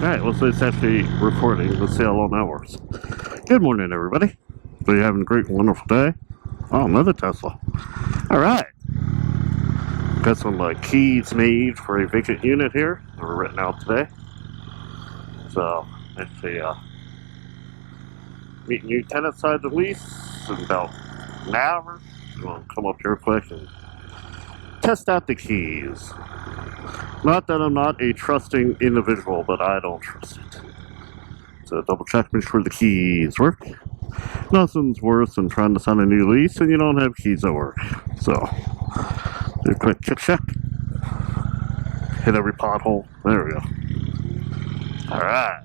Alright, well, so it's actually recording. Let's see how long that works. Good morning, everybody. So you're having a great, wonderful day. Oh, another Tesla. Alright. Got some keys made for a vacant unit here. They were written out today. So, actually, meet new tenant side the lease in about an hour. I'm going to come up here quick and test out the keys. Not that I'm not a trusting individual, but I don't trust it. So double check, make sure the keys work. Nothing's worse than trying to sign a new lease and you don't have keys that work. So, do a quick check. Hit every pothole. There we go. Alright.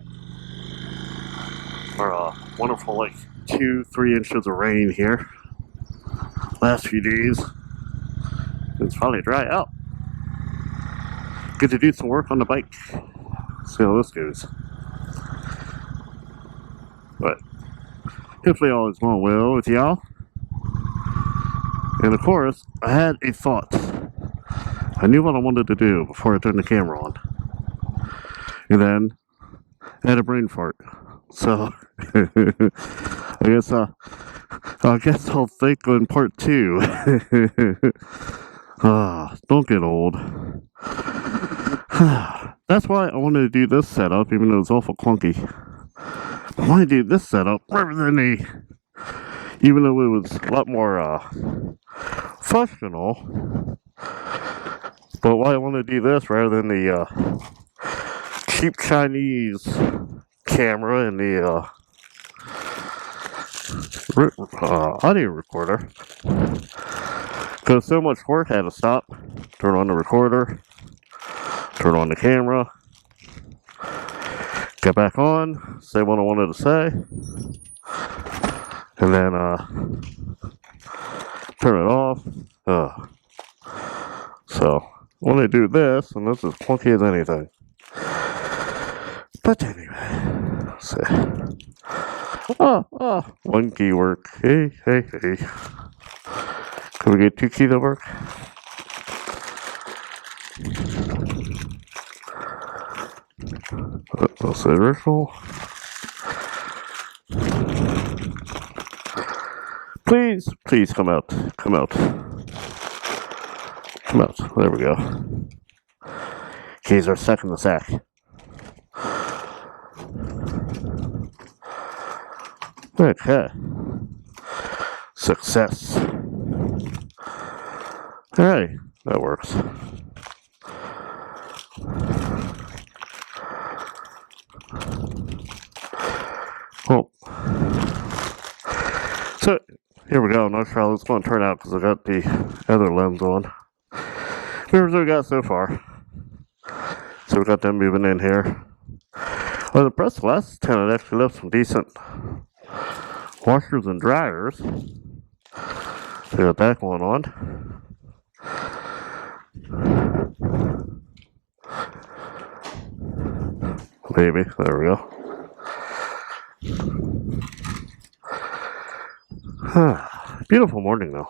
Our wonderful 2-3 inches of rain here. Last few days. It's finally dry out. Good to do some work on the bike. See how this goes. But hopefully all is going well with y'all. And of course, I had a thought. I knew what I wanted to do before I turned the camera on. And then I had a brain fart. So I guess I'll think on part 2. Don't get old. That's why I wanted to do this setup, even though it's awful clunky. I want to do this setup rather than even though it was a lot more functional. But why I want to do this rather than the cheap Chinese camera and the audio recorder. Because so much work, I had to stop, turn on the recorder, turn on the camera, get back on, say what I wanted to say, and then turn it off. So, I want to do this, and this is clunky as anything. But anyway, so, one key work. Hey. Can we get 2 keys that work? That's the original. Please come out. Come out. There we go. Keys are stuck in the sack. Okay. Success. Alright, that works. Well, so here we go. I'm not sure how this is going to turn out because I got the other lens on. Here's what we got so far. So we got them moving in here. Well, the press last tenant actually left some decent washers and dryers. So we got that going on. Maybe. There we go. Beautiful morning though.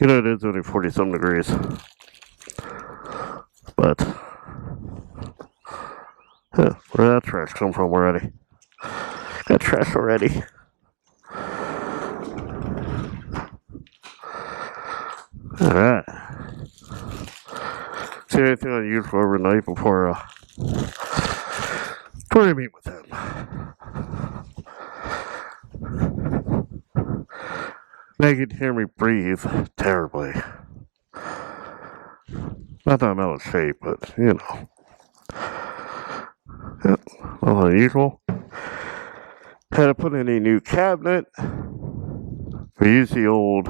You know, it is only 40-some degrees. But where'd that trash come from already? Got trash already. Alright. See anything unusual overnight before we meet with him? Now you can hear me breathe terribly. Not that I'm out of shape, but you know. Yeah, nothing unusual. Had to put in a new cabinet. We use the old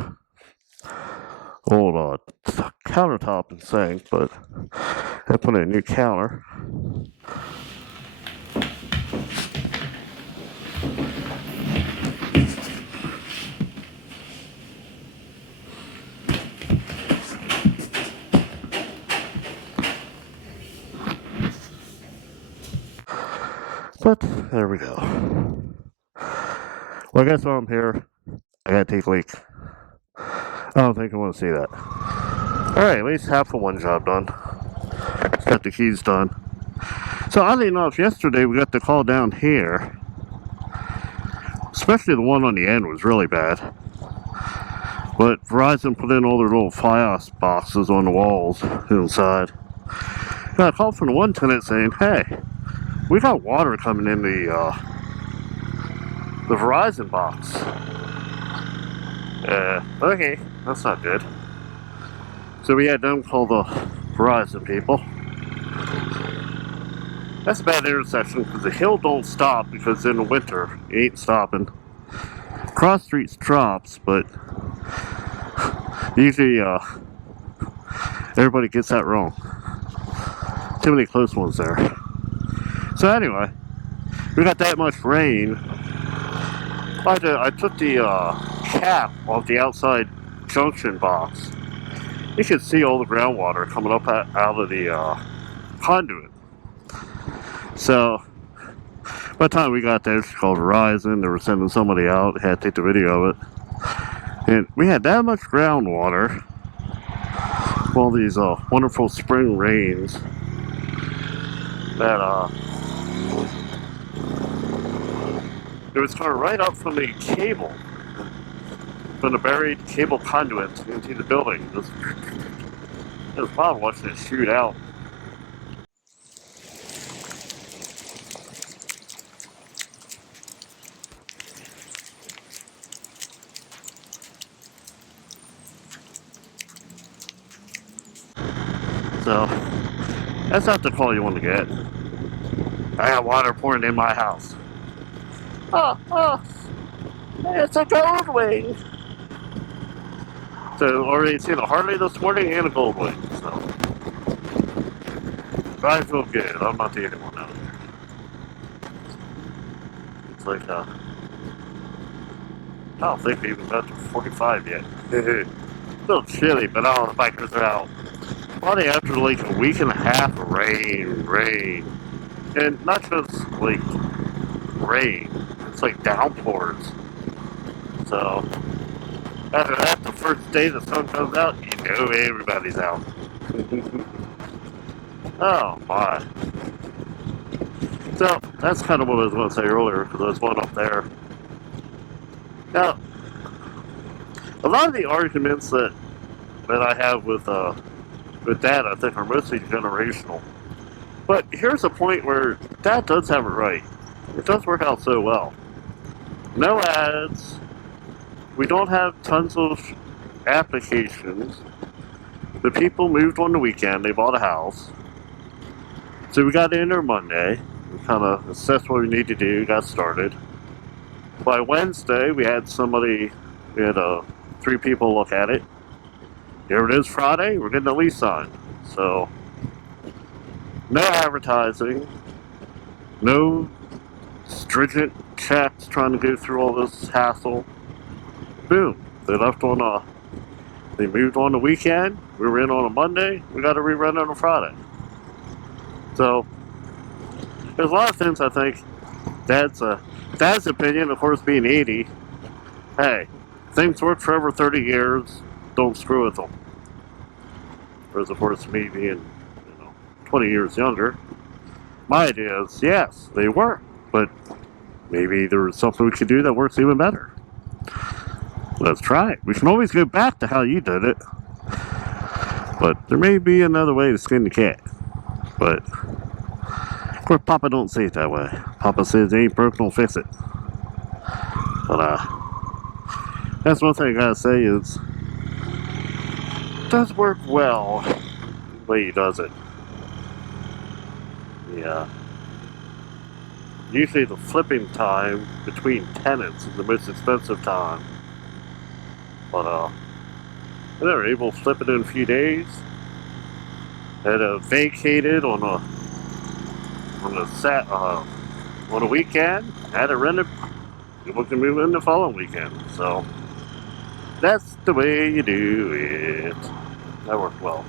countertop and sink, but I put in a new counter. But there we go. Well, I guess while I'm here, I gotta take a leak. I don't think I want to see that. Alright, at least half of one job done. Got the keys done. So So oddly enough, yesterday we got the call down here. Especially the one on the end was really bad. But Verizon put in all their little Fios boxes on the walls inside. Got a call from the one tenant saying, "Hey, we got water coming in the Verizon box." Okay, that's not good. So we had them call the Verizon people. That's a bad intersection because the hill don't stop because in the winter it ain't stopping. Cross streets drops, but usually everybody gets that wrong. Too many close ones there. So anyway, we got that much rain. I took the cap off the outside junction box. You could see all the groundwater coming up out of the conduit. So by the time we got there, she called Verizon. They were sending somebody out. Had to take the video of it. And we had that much groundwater. All these wonderful spring rains that it was coming right up from the cable, from the buried cable conduit into the building. It was wild watching it shoot out. So that's not the call you want to get. I got water pouring in my house. Oh, it's a gold wing. So already seen a Harley this morning and a gold wing. So I feel good. I'm not the only one out there. It's like I don't think we even got to 45 yet. A little chilly, but all the bikers are out. Probably after like a week and a half of rain. And not just like rain, it's like downpours. So after that, the first day the sun comes out, you know everybody's out. Oh my. So that's kind of what I was going to say earlier, because I was going up there. Now, a lot of the arguments that I have with Dad, I think, are mostly generational. But here's a point where Dad does have it right. It does work out so well. No ads. We don't have tons of applications. The people moved on the weekend. They bought a house. So we got in there Monday. We kind of assessed what we need to do, got started. By Wednesday, we had 3 people look at it. Here it is Friday, we're getting the lease signed. So, no advertising, no stringent checks trying to go through all this hassle. Boom, they moved on the weekend, we were in on a Monday, we got to rerun on a Friday. So, there's a lot of things I think Dad's opinion, of course, being 80, hey, things work for over 30 years, don't screw with them. Whereas, of course, me being, 20 years younger, my idea is, yes, they work, but maybe there's something we could do that works even better. Let's try it. We can always go back to how you did it, but there may be another way to skin the cat. But, of course, Papa don't say it that way. Papa says, ain't broke, don't fix it. But, that's one thing I gotta say is, it does work well the way he does it. Yeah. Usually the flipping time between tenants is the most expensive time. But, they were able to flip it in a few days. Had vacated on a weekend. Had it rented. People can move in the following weekend. So that's the way you do it. That worked well.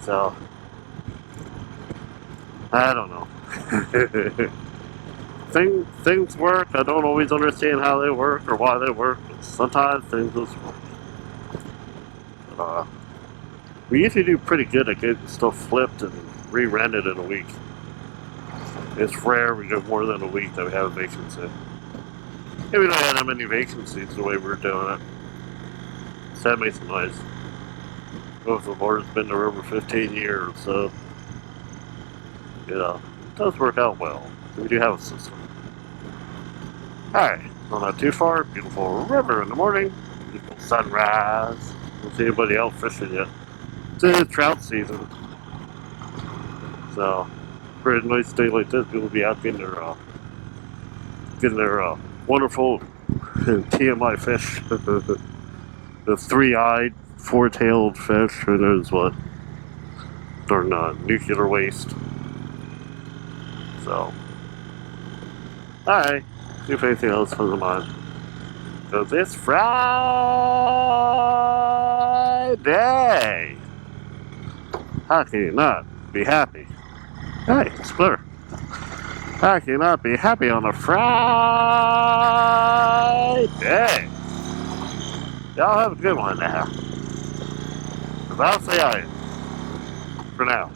So I don't know. Things work. I don't always understand how they work or why they work, but sometimes things just work. But, we usually do pretty good at getting stuff flipped and re-rent it in a week. It's rare we get more than a week that we have a vacancy. Yeah, we don't have that many vacancies the way we're doing it. So that makes it nice. Both the board's been there over 15 years, so it does work out well. We do have a system. Alright, well, not too far. Beautiful river in the morning. Beautiful sunrise. Don't see anybody else fishing yet. It's trout season. So, for a nice day like this, people will be out getting their wonderful TMI fish. The three-eyed, four-tailed fish, who knows what. Darn nuclear waste. So, alright. See if anything else comes to mind. Because it's Friday! How can you not be happy? Hey, it's clear. How can you not be happy on a Friday? Y'all have a good one now. Because I'll say I am. For now.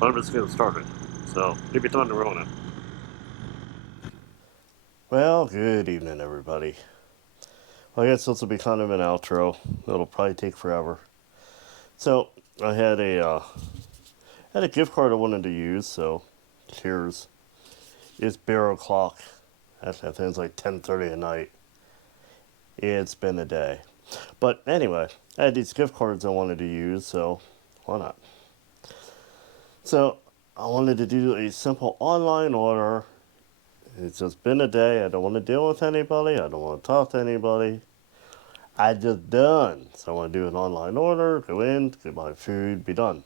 But I'm just getting started. So, maybe time to ruin it. Well, good evening, everybody. Well, I guess this will be kind of an outro. It'll probably take forever. So, I had a gift card I wanted to use, so cheers. It's beer o'clock. I think it's like 10:30 at night. It's been a day. But anyway, I had these gift cards I wanted to use, so why not? So, I wanted to do a simple online order. It's just been a day. I don't want to deal with anybody. I don't want to talk to anybody. I just done. So I want to do an online order, go in, get my food, be done.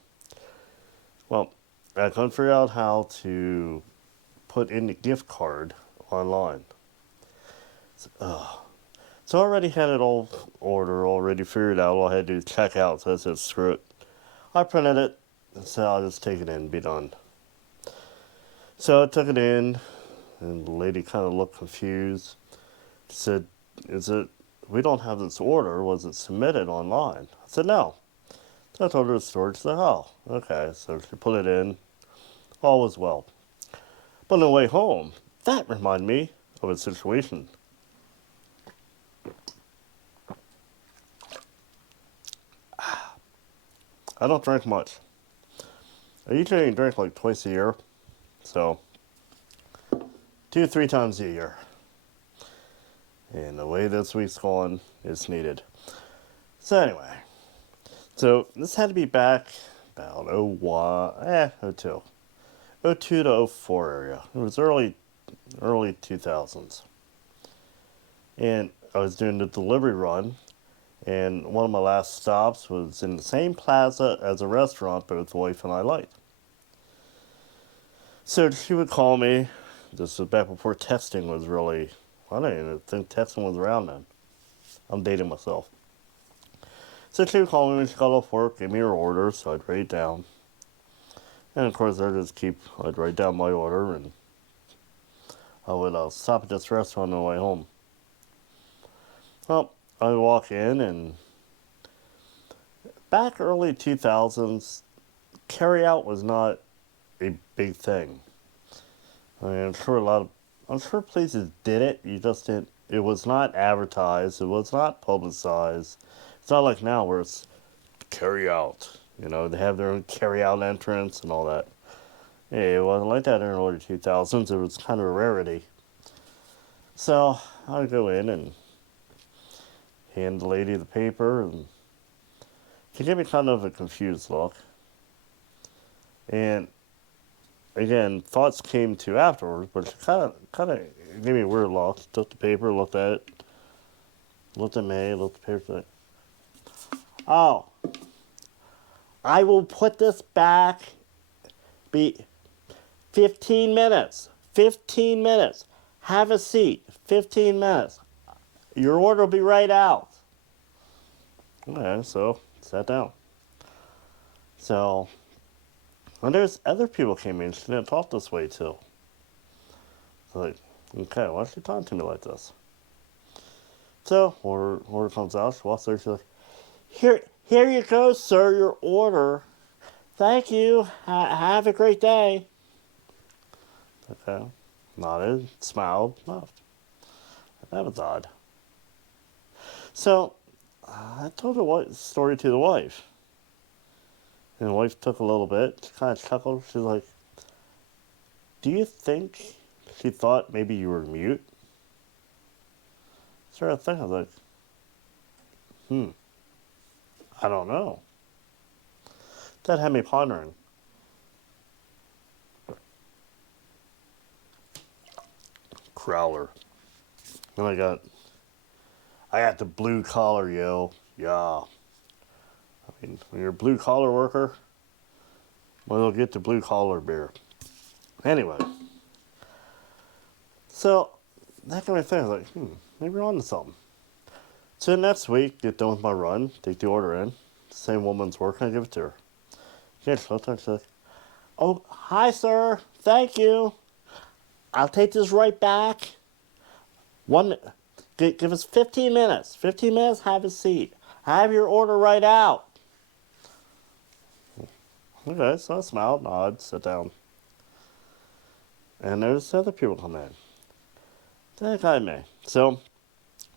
Well, I couldn't figure out how to put in the gift card online. So I already had it all already figured out. All I had to do is check out. So I said, screw it. I printed it and said, I'll just take it in and be done. So I took it in, and the lady kind of looked confused. She said, we don't have this order. Was it submitted online? I said, no. So I told her the story. She said, oh, okay. So she put it in. All was well. But on the way home, that reminded me of a situation. I don't drink much. I usually drink like twice a year. So, 2-3 times a year. And the way this week's going, it's needed. So anyway. So, this had to be back about 02. 02 to 04 area. It was early 2000s. And I was doing the delivery run. And one of my last stops was in the same plaza as a restaurant both the wife and I liked. So she would call me. This was back before texting was really, I don't even think texting was around then. I'm dating myself. So she would call me when she got off work, give me her order, so I'd write it down. And of course I'd write down my order, and I would stop at this restaurant on the way home. Well, I would walk in, and back early 2000s, carry-out was not a big thing. I mean, I'm sure places did it. You just didn't. It was not advertised. It was not publicized. It's not like now where it's carry out. You know, they have their own carry out entrance and all that. Yeah, it wasn't like that in the early 2000s. It was kind of a rarity. So I'd go in and hand the lady the paper, and she gave me kind of a confused look. And again, thoughts came to afterwards, but she kind of gave me a weird look. Took the paper, looked at it, looked at me, looked at the paper, said, oh, I will put this back. Be 15 minutes. 15 minutes. Have a seat. 15 minutes. Your order will be right out. Okay, so sat down. So, and there's other people came in. She didn't talk this way too. So like, okay, why is she talking to me like this? So order comes out. She walks there. She's like, here you go, sir. Your order. Thank you. Have a great day. Okay. Nodded, smiled, left. That was odd. So, I told the story to the wife. And the wife took a little bit, kind of chuckled. She's like, do you think she thought maybe you were mute? Started thinking, I was like, I don't know. That had me pondering. Crowler. And I got the blue collar, yo. Yeah. I mean, when you're a blue collar worker, well, you'll get the blue collar beer. Anyway. So, that got me thinking, like, maybe we're on to something. So next week, get done with my run, take the order in. Same woman's working, I give it to her. She's like, oh, hi, sir. Thank you. I'll take this right back. Give us 15 minutes. 15 minutes, have a seat. Have your order right out. Okay, so I smiled, nod, sit down. And there's other people come in. That guy me. So,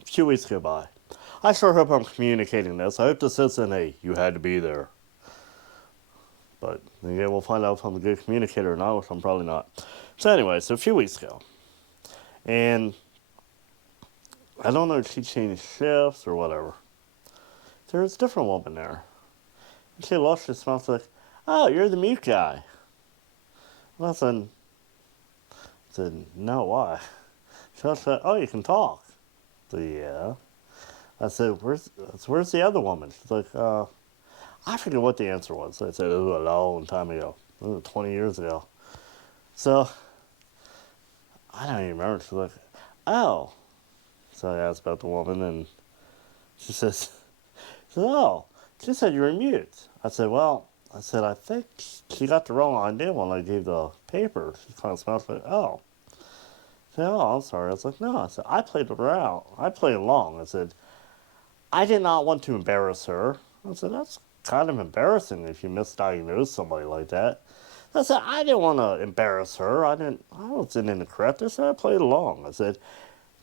a few weeks go by. I sure hope I'm communicating this. I hope this isn't a, you had to be there. But again, we'll find out if I'm a good communicator or not, which I'm probably not. So anyway, so a few weeks ago. And I don't know if she changed shifts or whatever. There was a different woman there. And she lost her smile, like, oh, you're the mute guy. And I said, no, why? She said, oh, you can talk. I said, yeah. I said, where's the other woman? She's like, I forget what the answer was. I said, it was a long time ago. It was 20 years ago. So, I don't even remember. She's like, oh. So I asked about the woman, and she says, oh, she said you were mute. I said, I think she got the wrong idea when I gave the paper. She kind of smiled like, oh. I said, oh, I'm sorry. I was like, no. I said, I played her out. I played along. I said, I did not want to embarrass her. I said, that's kind of embarrassing if you misdiagnose somebody like that. I said, I didn't want to embarrass her. I wasn't in the correct. I said, I played along. I said,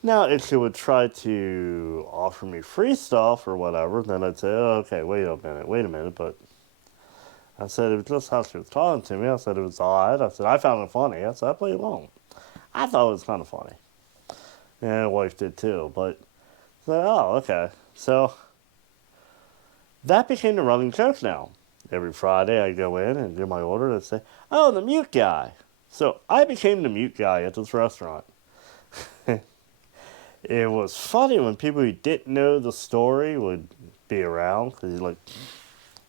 now if she would try to offer me free stuff or whatever, then I'd say, oh, okay, wait a minute. But I said, it was just how she was talking to me. I said, it was odd. I said, I found it funny. I said, I played along. I thought it was kind of funny. And my wife did too. But I said, oh, okay. So that became the running joke now. Every Friday I go in and do my order and say, oh, the mute guy. So I became the mute guy at this restaurant. It was funny when people who didn't know the story would be around, because you're like,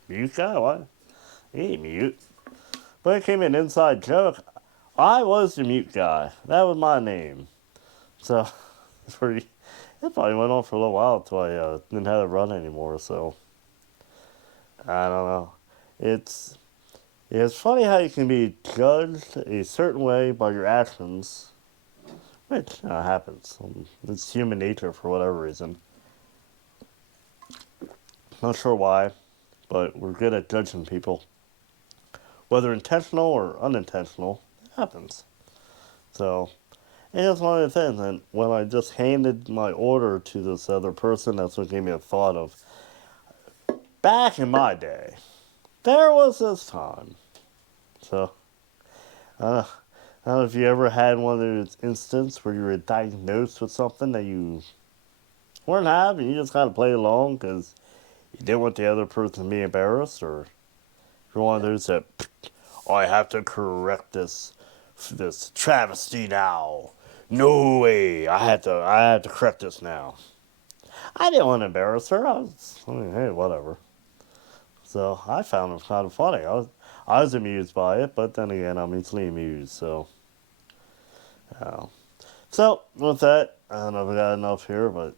mute guy? What? He ain't mute. But it became an inside joke. I was the mute guy. That was my name. So, it probably went on for a little while until I didn't have to run anymore, so I don't know. It's funny how you can be judged a certain way by your actions, which happens. It's human nature for whatever reason. Not sure why, but we're good at judging people. Whether intentional or unintentional, it happens. So, and it's one of the things, and when I just handed my order to this other person, that's what gave me a thought of, back in my day, there was this time. So, I don't know if you ever had one of those instances where you were diagnosed with something that you weren't having, you just kind of played along because you didn't want the other person to be embarrassed, or you're one of those that, oh, I have to correct this travesty now. No way, I have to correct this now. I didn't want to embarrass her. Hey, whatever. So I found it kind of funny. I was amused by it, but then again, I'm easily amused. So with that, I don't know if I got enough here, but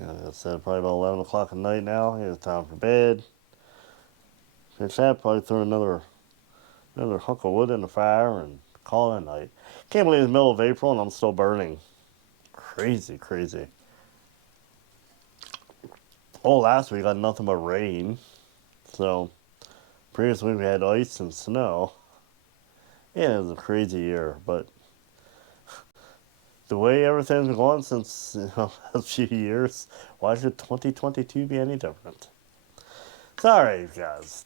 I said probably about 11 o'clock at night now. It's time for bed. Finish that, probably throw another hunk of wood in the fire and call it a night. Can't believe it's the middle of April and I'm still burning. Crazy, crazy. Oh, last week I got nothing but rain. So, Previously we had ice and snow. Yeah, it was a crazy year, but the way everything's gone since a few years, why should 2022 be any different? Sorry, guys.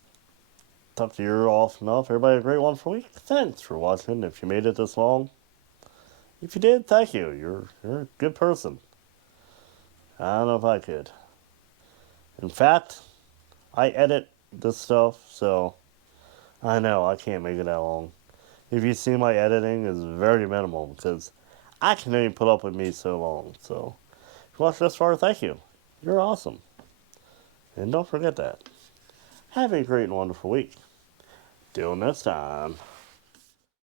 Took the year off enough. Everybody have a great wonderful week. Thanks for watching. If you made it this long, if you did, thank you. You're a good person. I don't know if I could. In fact, I edit this stuff, so I know I can't make it that long. If you see my editing is very minimal because I can only put up with me so long. So if you watched this far, thank you. You're awesome. And don't forget that. Have a great and wonderful week. Till next time.